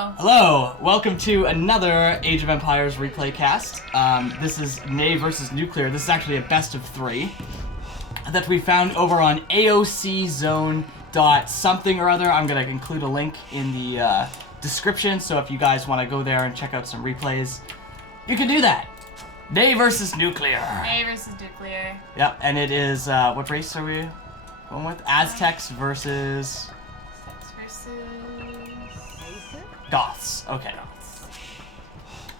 Hello! Hello! Welcome to another Age of Empires replay cast. This is NuCL3aR versus NuCL3aR. This is actually a best of 3 that we found over on AOCZone.something or other. I'm going to include a link in the description, so if you guys want to go there and check out some replays, you can do that. NuCL3aR versus NuCL3aR. NuCL3aR versus NuCL3aR. Yep, and it is, what race are we going with? Aztecs versus... Goths. Okay.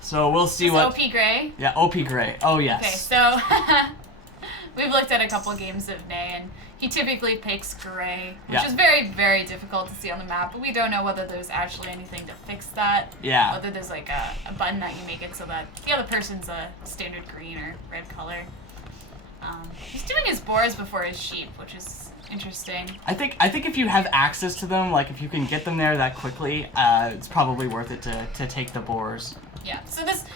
So we'll see what... OP Gray? Yeah, OP Gray. Oh, yes. Okay, so we've looked at a couple games of NuCL3aR, and he typically picks Gray, which is very, very difficult to see on the map, but we don't know whether there's actually anything to fix that. Yeah. Whether there's like a button that you make it so that the other person's a standard green or red color. He's doing his boars before his sheep, which is interesting. I think if you have access to them, like if you can get them there that quickly, it's probably worth it to take the boars. Yeah. So this,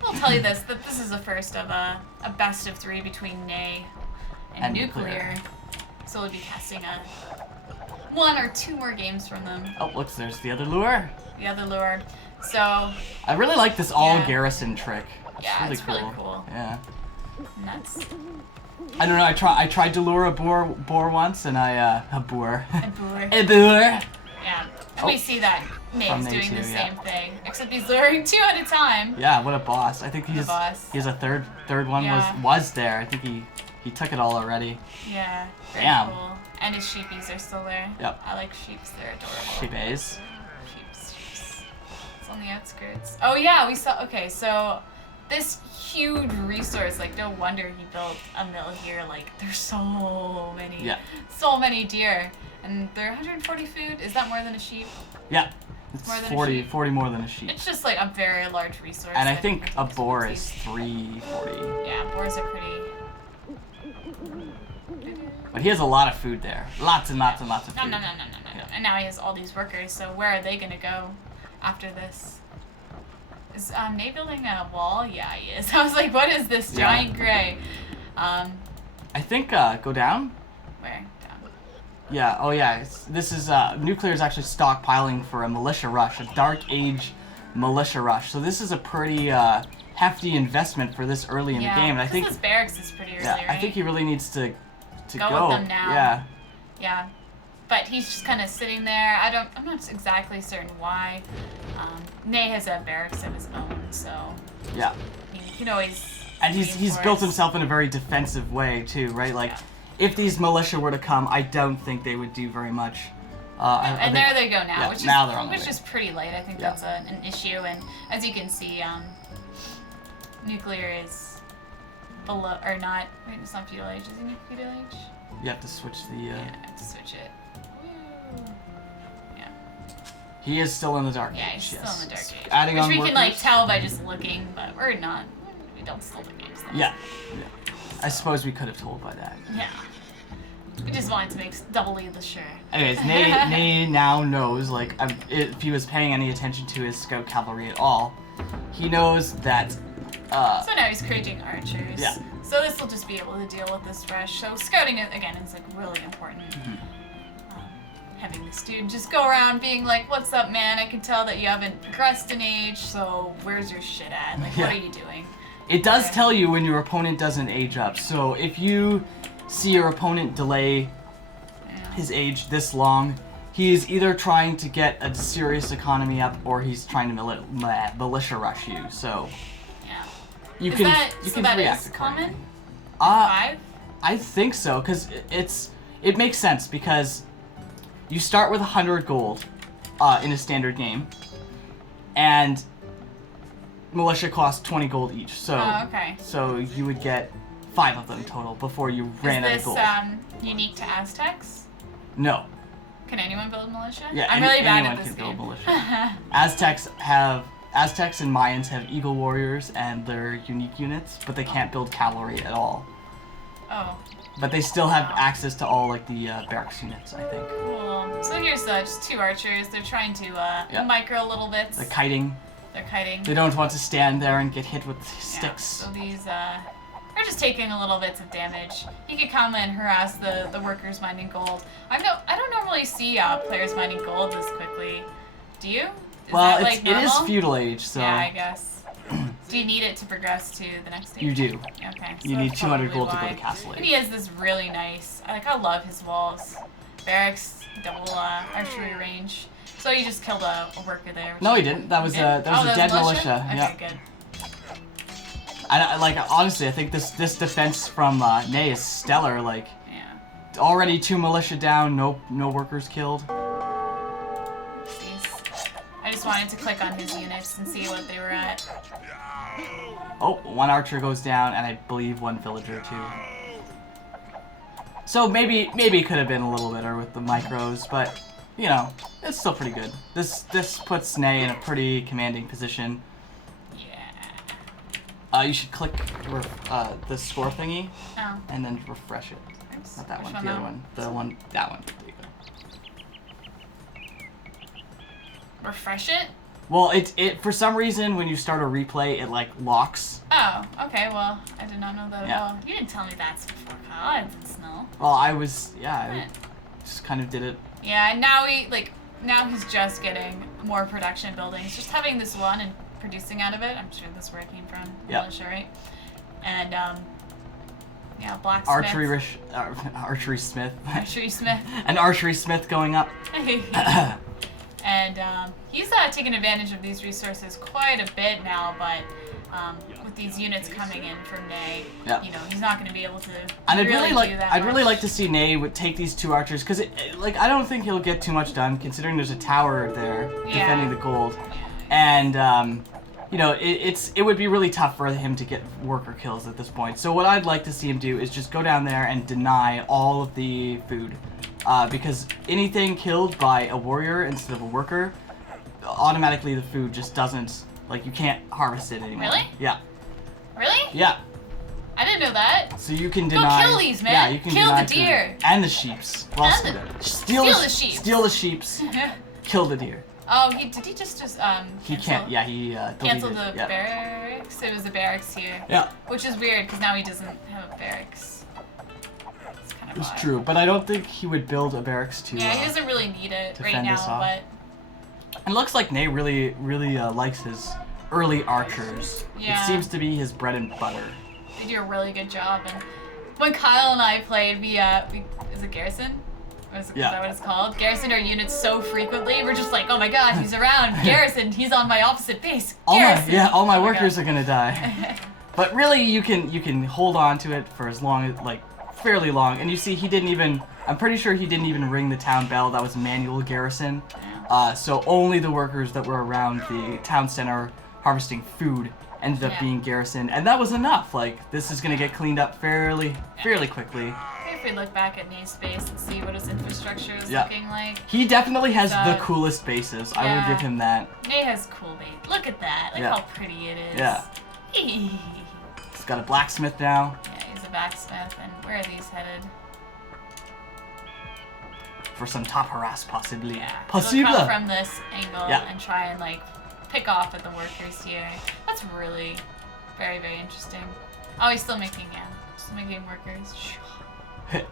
we'll tell you this, that this is the first of a best of 3 between NuCL3aR and NuCL3aR. So we'll be testing 1 or 2 more games from them. Oh, look, there's the other lure. The other lure. So I really like this all garrison trick. It's really cool. Yeah. Nuts. I don't know. I tried to lure a boar once, and a boar. A boar. A boar. Yeah. And we see that NuCL's doing NuCL3aR the same thing, except he's luring 2 at a time. Yeah, what a boss. I think he's a third one was there. I think he took it all already. Yeah. Very cool. And his sheepies are still there. Yep. I like sheeps. They're adorable. Sheepies. Sheeps. It's on the outskirts. Oh yeah, we saw. Okay, so this huge resource. Like, no wonder he built a mill here. Like, there's so many deer. And they're 140 food. Is that more than a sheep? Yeah. It's more than 40 more than a sheep. It's just like a very large resource. And I think a boar is 340. Yeah, boars are pretty. But he has a lot of food there. Lots and lots and lots of food. No. And now he has all these workers, so where are they gonna go after this? Is NuCL building a wall? Yeah, he is. I was like, what is this giant gray? I think, go down? Where? Down. Yeah, oh yeah. This is, NuCL3aR is actually stockpiling for a militia rush, a Dark Age militia rush. So this is a pretty, hefty investment for this early in the game. And I think his barracks is pretty early, right? I think he really needs to go with them now. Yeah. Yeah. But he's just kind of sitting there. I'm not exactly certain why. NuCL has a barracks of his own, so yeah, he can always. And he's built himself in a very defensive way too, right? Like, if these militia were to come, I don't think they would do very much. And there they go now, which is pretty late. I think that's an issue. And as you can see, NuCL3aR is below or not. Wait, it's not Feudal Age. Is it Feudal Age? You have to switch the. Yeah, I have to switch it. Yeah. He is still in the Dark Age. Yeah, he's still in the Dark Age. Adding which on we workers. can like tell by just looking, but we're not. We don't steal the games. Yeah. I suppose we could have told by that. Yeah. We just wanted to make doubly the sure. Anyways, NuCL3aR now knows, like, if he was paying any attention to his scout cavalry at all, he knows that. So now he's creating archers. Yeah. So this will just be able to deal with this rush. So scouting again is like really important. Having this dude just go around being like, "What's up, man? I can tell that you haven't progressed in age. So where's your shit at? Like, what are you doing?" It does tell you when your opponent doesn't age up. So if you see your opponent delay his age this long, he is either trying to get a serious economy up or he's trying to militia rush you. So you can react accordingly. Common? 5? I think so, because it makes sense, because you start with 100 gold in a standard game, and militia costs 20 gold each. So so you would get 5 of them total before you ran out of gold. Is this unique to Aztecs? No. Can anyone build militia? Yeah, I'm really bad at this anyone can game. build militia. Aztecs and Mayans have Eagle Warriors and their unique units, but they can't build cavalry at all. Oh. But they still have access to all, like, the barracks units, I think. Cool. So here's just 2 archers. They're trying to micro little bits. They're kiting. They're kiting. They don't want to stand there and get hit with sticks. So these are just taking a little bits of damage. You could come and harass the workers mining gold. I don't normally see players mining gold this quickly. Do you? Well, that, like, it is normal? Feudal Age, so... Yeah, I guess. Do you need it to progress to the next stage? You do. Okay. So You need that's 200 probably gold to why. go to Castle Age. And he has this really nice... I love his walls. Barracks, double archery range. So you just killed a worker there. No, he didn't. That was a dead militia. Okay, Yeah. good. Like, honestly, I think this defense from NuCL3aR is stellar. Like, Yeah. already 2 militia down, no workers killed. Jeez. I just wanted to click on his units and see what they were at. Oh, 1 archer goes down, and I believe 1 villager too. So maybe it could have been a little better with the micros, but you know, it's still pretty good. This puts NuCL3aR in a pretty commanding position. Yeah. You should click the score thingy, and then refresh it. Oops. Not that Which one, the other one. That one. There you go. Refresh it? Well, it for some reason when you start a replay, it like locks. Oh, okay. Well, I did not know that Yeah. at all. You didn't tell me that before, Kyle. I didn't know. Well, I just kind of did it. Yeah, and now now he's just getting more production buildings. Just having this one and producing out of it. I'm sure that's where it came from. Yep. Militia, right? And yeah, blacksmith. Archery smith. Archery smith. An archery smith going up. And he's taking advantage of these resources quite a bit now, but with these units coming in from NuCL3aR, you know, he's not going to be able to and do that I'd really much. like to see NuCL3aR would take these 2 archers, because like I don't think he'll get too much done considering there's a tower there defending the gold, and you know, it would be really tough for him to get worker kills at this point. So what I'd like to see him do is just go down there and deny all of the food. Because anything killed by a warrior instead of a worker, automatically the food just doesn't, like, you can't harvest it anymore. Really? Yeah. Really? Yeah. I didn't know that. So you can deny... Go kill these, man. Yeah, you can kill deny the deer. And the sheeps. Well, steal the sheep. Steal the sheeps. Kill the deer. Oh, did he just cancel? He can't, yeah, he canceled deleted, the barracks? It was the barracks here. Yeah. Which is weird, because now he doesn't have a barracks. It's kind of It's odd. true, but I don't think he would build a barracks to... Yeah, he doesn't really need it right fend us now, off. but... It looks like NuCL3aR really likes his early archers. Yeah. It seems to be his bread and butter. They do a really good job, and when Kyle and I played, we is it Garrison? Is that what it's called? Garrison our units so frequently, we're just like, oh my god, he's around. Garrison, he's on my opposite base. Garrison. All my workers are gonna die. But really, you can hold on to it for as long as, like, fairly long. And you see, I'm pretty sure he didn't even ring the town bell. That was manual garrison. So only the workers that were around the town center harvesting food ended up being garrisoned, and that was enough. Like, this is gonna get cleaned up fairly quickly. If we look back at NuCL's base and see what his infrastructure is looking like. He definitely has the coolest bases. I will give him that. NuCL has cool base. Look at that. Like how pretty it is. Yeah. He's got a blacksmith now. Yeah, he's a blacksmith. And where are these headed? For some top harass, possibly. Yeah. Possible. We'll come from this angle and try and like pick off at the workers here. That's really very, very interesting. Oh, he's still making workers. I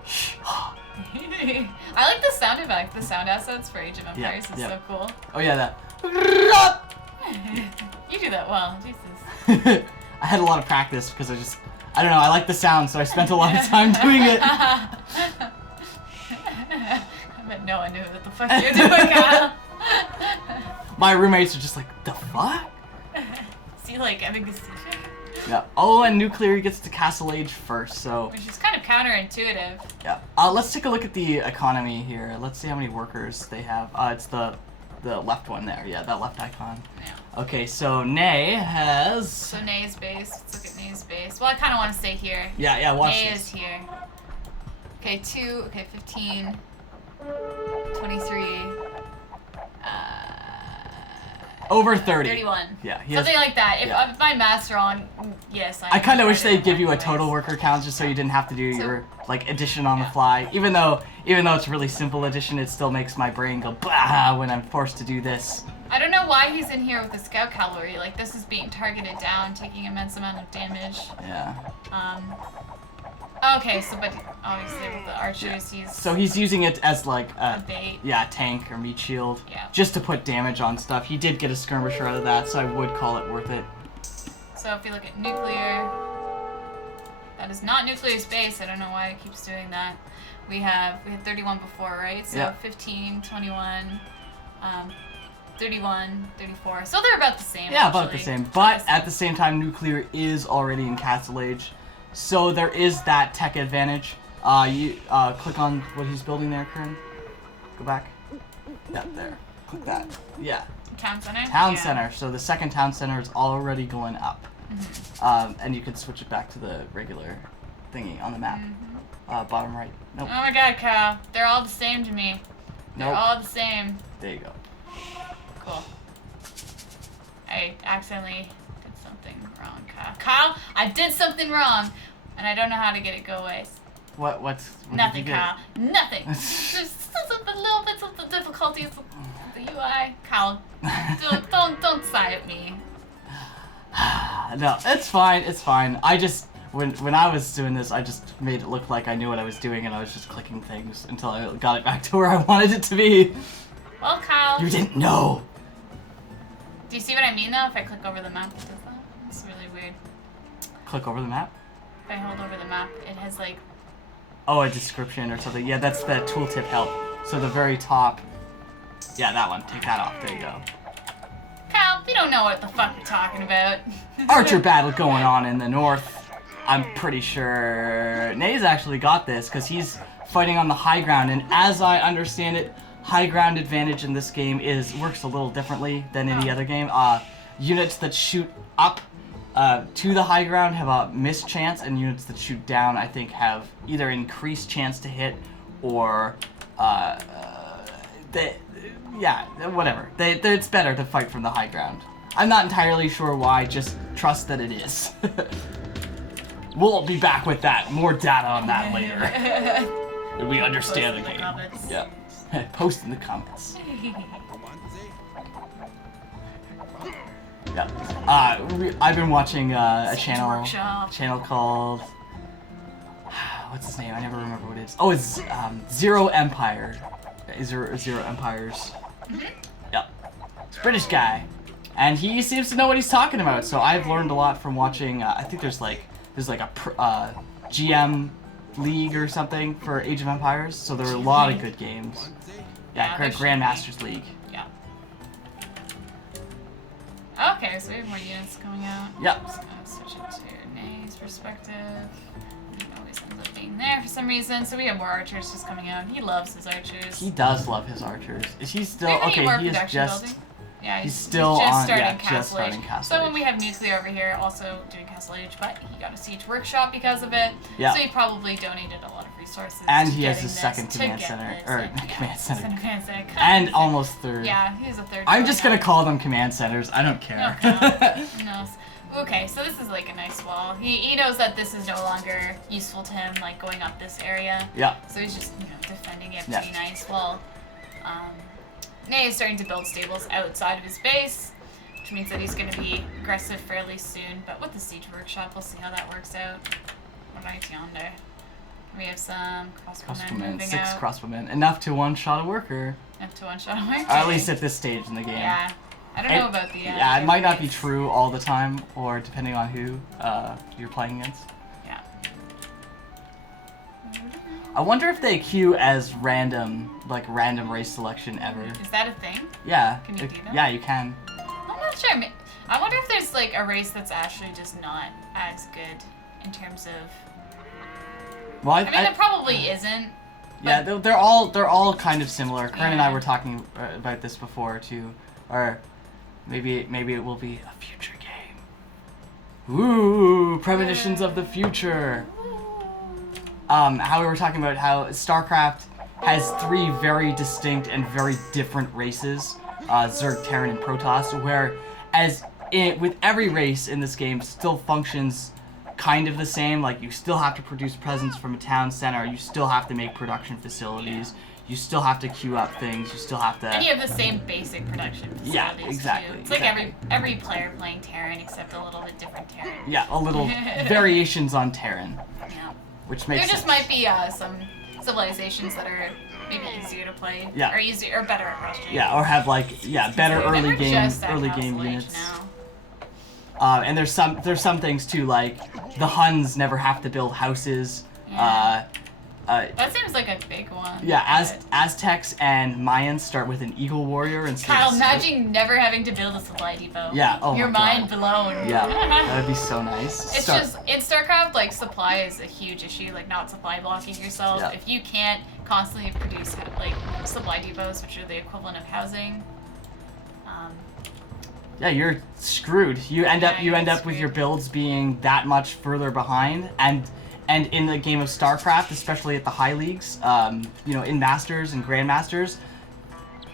like the sound effect. The sound assets for Age of Empires is so cool. Oh yeah, that. You do that well, Jesus. I had a lot of practice because I don't know, I like the sound, so I spent a lot of time doing it. I bet no one knew what the fuck you were doing, Kyle. My roommates are just like, the fuck? See, like, having this. Yeah. Oh, and NuCL3aR gets to Castle Age first, so... Which is kind of counterintuitive. Yeah. Let's take a look at the economy here. Let's see how many workers they have. It's the left one there. Yeah, that left icon. Yeah. Okay, so NuCL3aR has... So NuCL's base. Let's look at NuCL's base. Well, I kind of want to stay here. Yeah, watch NuCL this. is here. Okay, 15, 23... Over 30. 31. Yeah. Something like that. If my math's wrong, yes. I kind of wish they'd give you a total worker count just so you didn't have to do your like addition on the fly. Even though it's really simple addition, it still makes my brain go blah when I'm forced to do this. I don't know why he's in here with the scout cavalry. Like, this is being targeted down, taking immense amount of damage. Yeah. Okay, so but obviously with the archers, he's using it as like a bait. Yeah, tank or meat shield. Yeah. Just to put damage on stuff. He did get a skirmisher out of that, so I would call it worth it. So if you look at nuclear, that is not nuclear's base. I don't know why it keeps doing that. We had 31 before, right? So yeah. 15, 21, 31, 34. So they're about the same. Yeah, actually. about the same. But at the same time, nuclear is already in Castle Age, so there is that tech advantage. You click on what he's building there, Karen. Go back. Yeah, there. Click that. Yeah. Town center. Town center. So the second town center is already going up, and you can switch it back to the regular thingy on the map. Bottom right. Nope. Oh my God, Kyle. They're all the same to me. They're all the same. There you go. Cool. I accidentally did something wrong, Kyle. Kyle, I did something wrong, and I don't know how to get it go away. What Nothing, Kyle. Nothing. There's still a little bit of the difficulties with the UI. Kyle, don't sigh at me. No, it's fine. It's fine. I just when I was doing this, I just made it look like I knew what I was doing, and I was just clicking things until I got it back to where I wanted it to be. Well, Kyle. You didn't know. Do you see what I mean, though? If I click over the map, it does that. It's really weird. Click over the map? If I hold over the map, it has, like... Oh, a description or something. Yeah, that's the tooltip help. So the very top... Yeah, that one. Take that off. There you go. Kyle, we don't know what the fuck we're talking about. Archer battle going on in the north. I'm pretty sure Nae's actually got this, because he's fighting on the high ground, and as I understand it, high ground advantage in this game works a little differently than any other game. Units that shoot up to the high ground have a missed chance, and units that shoot down, I think, have either increased chance to hit or whatever. It's better to fight from the high ground. I'm not entirely sure why. Just trust that it is. We'll be back with that. More data on that later. We understand the game. Yeah. Post in the comments. Yeah. I've been watching a channel called what's his name? I never remember what it is. Oh, it's Zero Empire. Zero Empires. Yep. It's a British guy, and he seems to know what he's talking about. So I've learned a lot from watching. I think there's like a GM League or something for Age of Empires. So there are a lot of good games. Yeah, Grandmasters League. Yeah. Okay, so we have more units coming out. Yep. Just gonna switch it to Nae's perspective. He always ends up being there for some reason. So we have more archers just coming out. He loves his archers. He does love his archers. Is he still okay? He is just. Building? Yeah, he's still just starting Castle Age. So when we have nuclear over here, also doing Castle Age, but he got a siege workshop because of it. Yeah. So he probably donated a lot of resources. And he has his second command center, command center, and almost third. Yeah, he has a third. I'm just gonna call them command centers. I don't care. No. Okay, so this is like a nice wall. He knows that this is no longer useful to him, like going up this area. Yeah. So he's just defending it pretty nice. Well, Nae is starting to build stables outside of his base, which means that he's going to be aggressive fairly soon. But with the siege workshop, we'll see how that works out. Right yonder. We have some crossbowmen moving 6 out. crossbowmen. Enough to one-shot a worker. Enough to one-shot a worker. Or at least at this stage in the game. Yeah. I don't know about the... yeah, it might not be true all the time, or depending on who you're playing against. Yeah. I wonder if they queue as random race selection ever. Is that a thing? Yeah. Can you do that? Yeah, you can. I'm not sure. I wonder if there's like a race that's actually just not as good in terms of... Well, I mean, it probably isn't. Yeah, they're all kind of similar. Corinne and I were talking about this before too, or maybe it will be a future game. Ooh, premonitions of the future. How we were talking about how StarCraft has 3 very distinct and very different races, Zerg, Terran, and Protoss, whereas with every race in this game still functions kind of the same. Like, you still have to produce presence from a town center, you still have to make production facilities, you still have to queue up things, you still have to... And you have the same basic production facilities, yeah, exactly. too. It's like every player playing Terran, except a little bit different Terran. Yeah, a little variations on Terran. Yeah. which makes There just sense. might be some civilizations that are maybe easier to play. Yeah. Or easier or better at cross-gen. Yeah, or have like better early game Feudal Age units. now. And there's some things too, like the Huns never have to build houses. Yeah. That seems like a big one. Yeah, Aztecs and Mayans start with an eagle warrior instead. Kyle, imagine never having to build a supply depot. Yeah. Oh Your my mind God. blown. Yeah, that'd be so nice. It's just in StarCraft, like supply is a huge issue. Like not supply blocking yourself. Yeah. If you can't constantly produce like supply depots, which are the equivalent of housing. Yeah, you're screwed. You end up with your builds being that much further behind, and in the game of StarCraft, especially at the high leagues, you know, in Masters and Grandmasters,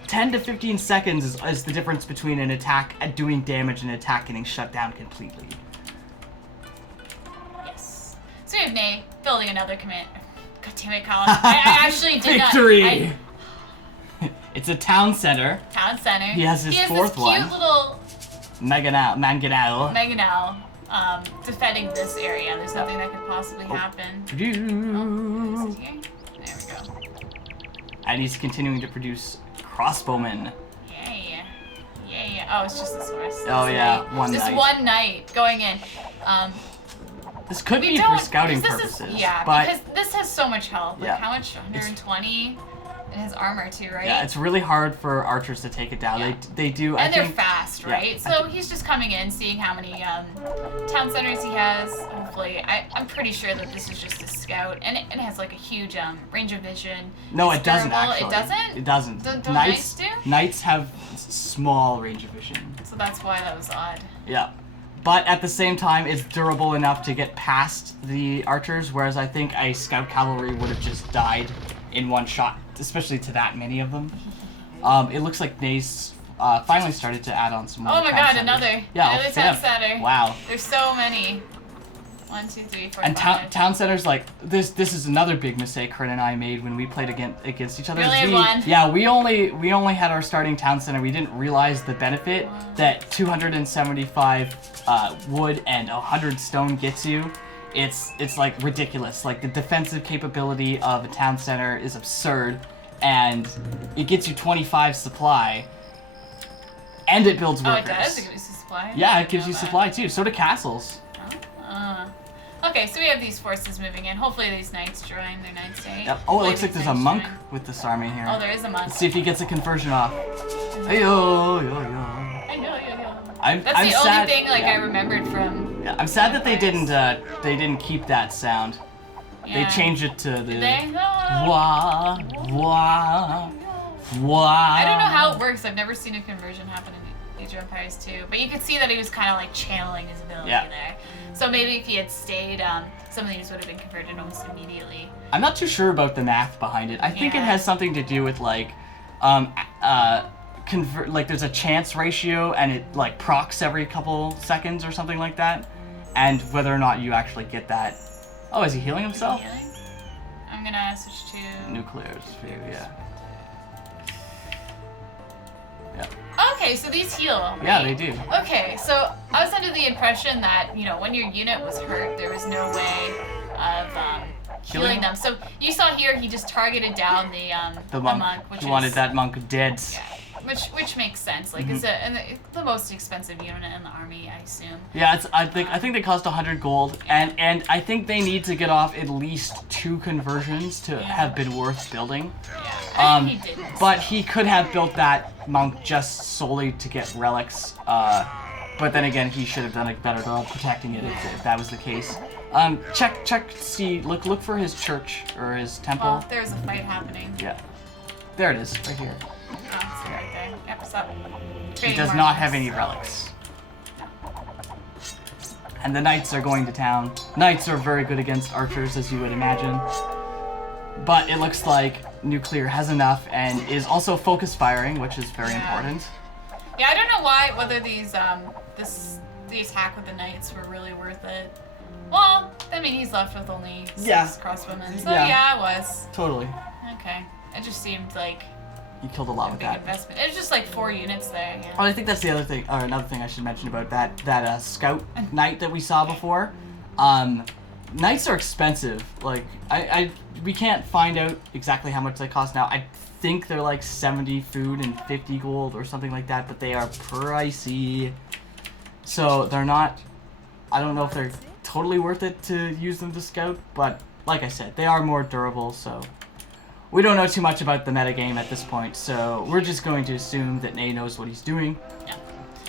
10 to 15 seconds is the difference between an attack doing damage and an attack getting shut down completely. Yes. So we have Nay building another command. God damn it, Colin. I actually did Victory! It's a town center. Town center. He has his fourth this one. cute little Manganao. Meganel defending this area. There's nothing that could possibly happen. Oh, is it here? There we go. And he's continuing to produce crossbowmen. Yay. Yay. Oh, it's just this horse. Oh yeah, one Just night. one night going in. This could We be don't, for scouting 'cause this purposes. is, yeah, but because this has so much health. Like Yeah. how much? 120? And his armor too, right? yeah, it's really hard for archers to take it down. Yeah. They do. And I they're think, fast, yeah, right? So he's just coming in, seeing how many town centers he has. Hopefully, I'm pretty sure that this is just a scout, and it has like a huge range of vision. No, It's it doesn't durable. actually. It doesn't. It doesn't. Don't knights do? Knights have small range of vision. So that's why that was odd. Yeah. But at the same time, it's durable enough to get past the archers, whereas I think a scout cavalry would have just died in one shot, especially to that many of them. It looks like Nace finally started to add on some more. Oh my town god, centers. another. Yeah, Another straight town up. center. Wow. There's so many. 1, 2, 3, 4, And 5. town centers, like this is another big mistake Kurt and I made when we played against each other. We only had one. Yeah, we only had our starting town center. We didn't realize the benefit that 275 wood and 100 stone gets you. It's like ridiculous. Like the defensive capability of a town center is absurd, and it gets you 25 supply, and it builds Oh, workers. it does? It gives you supply? Yeah, it gives I you didn't know supply too. So do castles. that. Okay, so we have these forces moving in. Hopefully these knights join their knights day. Yep. Oh, it looks like there's a monk with this army here. Oh, there is a monk. Let's see if he gets a conversion off. Hey-yo, yo, yo. I know. I'm That's the sad. only thing like yeah. I remembered from. Yeah, I'm sad that they didn't keep that sound. Yeah. They changed it to the Did they? No. wah wah wah. I don't know how it works. I've never seen a conversion happen in Age of Empires 2, but you could see that he was kind of like channeling his ability there. So maybe if he had stayed, some of these would have been converted almost immediately. I'm not too sure about the math behind it. I think it Yeah. has something to do with like like there's a chance ratio and it like procs every couple seconds or something like that, and whether or not you actually get that. Oh, is he healing himself? Healing? I'm gonna switch to Nuclear sphere, yeah. Okay, so these heal. Right? Yeah, they do. Okay, so I was under the impression that, you know, when your unit was hurt, there was no way of healing them. So you saw here, he just targeted down the monk, which he is, wanted that monk dead. Yeah, which makes sense. Like, it's the most expensive unit in the army, I assume. Yeah, I think they cost 100 gold, and I think they need to get off at least 2 conversions to have been worth building. Yeah, I mean, he didn't. But he could have built that monk just solely to get relics. But then again, he should have done a better job protecting it if that was the case. Check, see, look for his church or his temple. Well, there's a fight happening. Yeah, there it is, right here. Oh, it's right there. Yep, so He does not have any relics. And the knights are going to town. Knights are very good against archers, as you would imagine. But it looks like Nuclear has enough and is also focus firing, which is very important. Yeah, I don't know whether these the attack with the knights were really worth it. Well, I mean, he's left with only 6 crossbowmen, so yeah, it was. Totally. Okay, it just seemed like You killed a lot a with big that. investment. It was just like 4 units there. Yeah. Oh, I think that's the other thing, or another thing I should mention about that scout knight that we saw before. Knights are expensive. Like, we can't find out exactly how much they cost now. I think they're like 70 food and 50 gold or something like that, but they are pricey. So they're not, I don't know if they're totally worth it to use them to scout, but like I said, they are more durable, so we don't know too much about the metagame at this point, so we're just going to assume that Nay knows what he's doing. Yeah.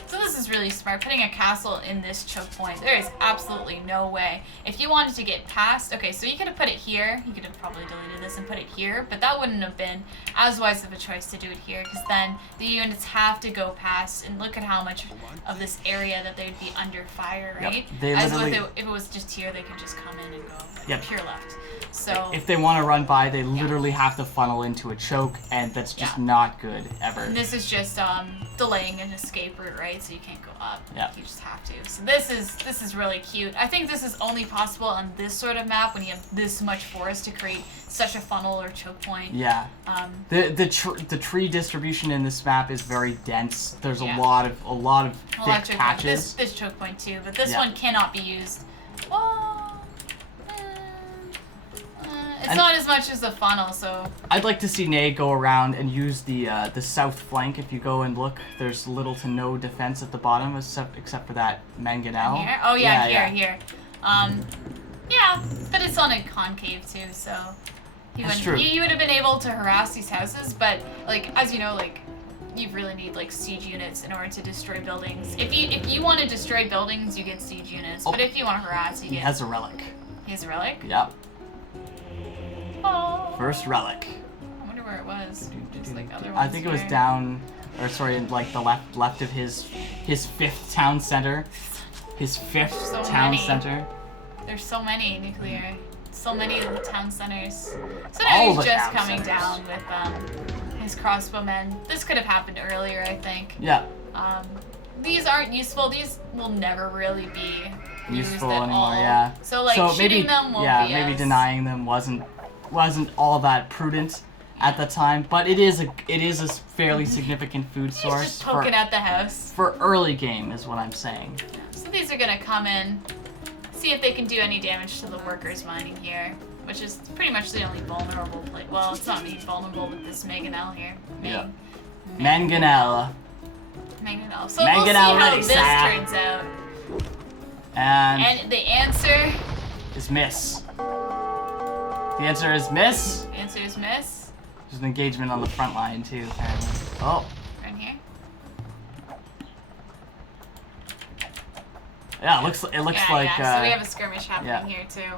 So this is really smart. Putting a castle in this choke point, there is absolutely no way. If you wanted to get past, okay, so you could have put it here. You could have probably deleted this and put it here, but that wouldn't have been as wise of a choice to do it here, because then the units have to go past, and look at how much of this area that they'd be under fire, right? Yep. As with it, if it was just here, they could just come in and go pure left. So if they want to run by, they literally have to funnel into a choke, and that's just not good ever. And this is just delaying an escape route, right? So you can't go up. Yeah. You just have to. So this is really cute. I think this is only possible on this sort of map when you have this much forest to create such a funnel or choke point. Yeah. The tree distribution in this map is very dense. There's a lot of thick patches. This choke point too, but this one cannot be used. Well, it's not as much as the funnel, so... I'd like to see Nay go around and use the south flank. If you go and look, there's little to no defense at the bottom, except for that mangonel. Here? Oh yeah, here. Yeah, but it's on a concave too, so... You would have been able to harass these houses, but, like, as you know, like, you really need, like, siege units in order to destroy buildings. If you want to destroy buildings, you get siege units, but if you want to harass, you get... He has a relic. He has a relic? Yep. Oh. First relic. I wonder where it was. There's like other ones I think it was down, or sorry, like the left of his fifth town center. His fifth town center. There's so many nuclear. So many of the town centers. So now he's just coming down with his crossbowmen. This could have happened earlier, I think. Yeah. These aren't useful. These will never really be useful at anymore. all. Yeah. So like shooting them won't be maybe denying them wasn't all that prudent at the time, but it is a fairly significant food source. He's just poking at the house. For early game is what I'm saying. So these are gonna come in, see if they can do any damage to the workers mining here, which is pretty much the only vulnerable place. Well, it's not really vulnerable with this mangonel here. Mangonel. So we'll see how this turns out. And the answer is miss. The answer is miss. The answer is miss. There's an engagement on the front line too, apparently. Oh. Right here. Yeah, it looks like. So we have a skirmish happening here too.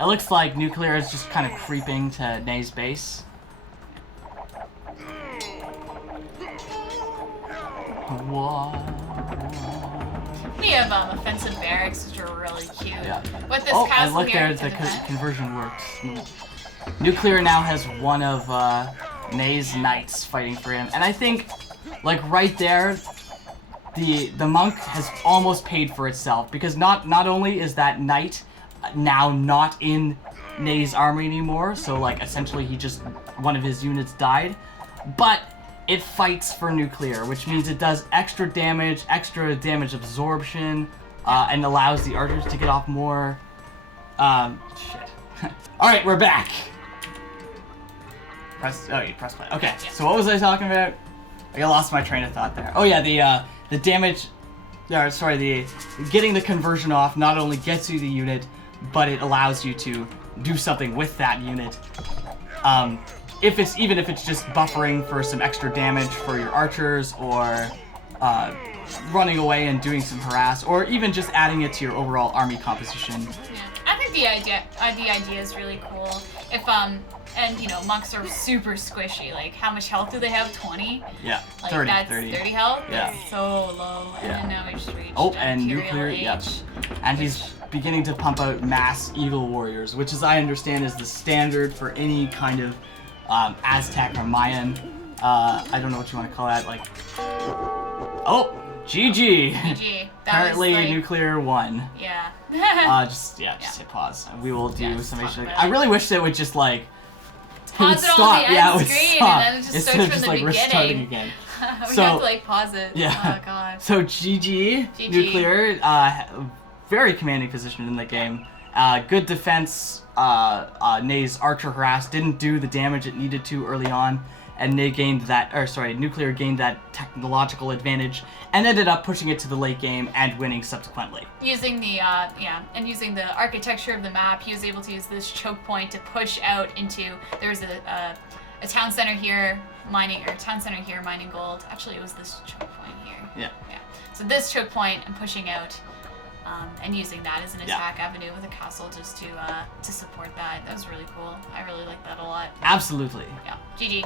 It looks like NuCL3aR is just kind of creeping to Nay's base. We have offensive barracks, which are really cute. Yeah. With this and castle look here, there, the conversion works. NuCL3aR now has one of Nay's knights fighting for him, and I think, like right there, the monk has almost paid for itself, because not only is that knight now not in Nay's army anymore, so like essentially one of his units died, but it fights for NuCL3aR, which means it does extra damage absorption, and allows the archers to get off more. Shit. All right, we're back. You press play. Okay, so what was I talking about? I lost my train of thought there. Oh yeah, the damage. The getting the conversion off not only gets you the unit, but it allows you to do something with that unit. Even if it's just buffering for some extra damage for your archers, or running away and doing some harass, or even just adding it to your overall army composition. Yeah. I think the idea is really cool. If and you know, monks are super squishy. Like, how much health do they have? 20? Yeah, like 30. That's 30 health? Yeah. That's so low. And then now we just reached and Feudal NuCL3aR, Age. yep. And he's beginning to pump out mass Eagle Warriors, which, as I understand, is the standard for any kind of Aztec or Mayan. I don't know what you want to call that. Like, oh, GG. GG. Apparently, NuCL3aR won. Yeah. Just hit pause. We will do some issue. I really wish it would just like. Pause it on the end screen, and then it just starts from the beginning. Restarting again. We have to like pause it. Yeah. Oh god. So GG. NuCL3aR, very commanding position in the game, Good defense. Ney's archer harass didn't do the damage it needed to early on, and Ney gained that, NuCL3aR gained that technological advantage and ended up pushing it to the late game and winning subsequently. Using the using the architecture of the map, he was able to use this choke point to push out into. There was a town center here mining gold. Actually, it was this choke point here. Yeah. Yeah. So this choke point and pushing out. And using that as an attack avenue with a castle just to support that. That was really cool. I really like that a lot. Absolutely. Yeah. GG.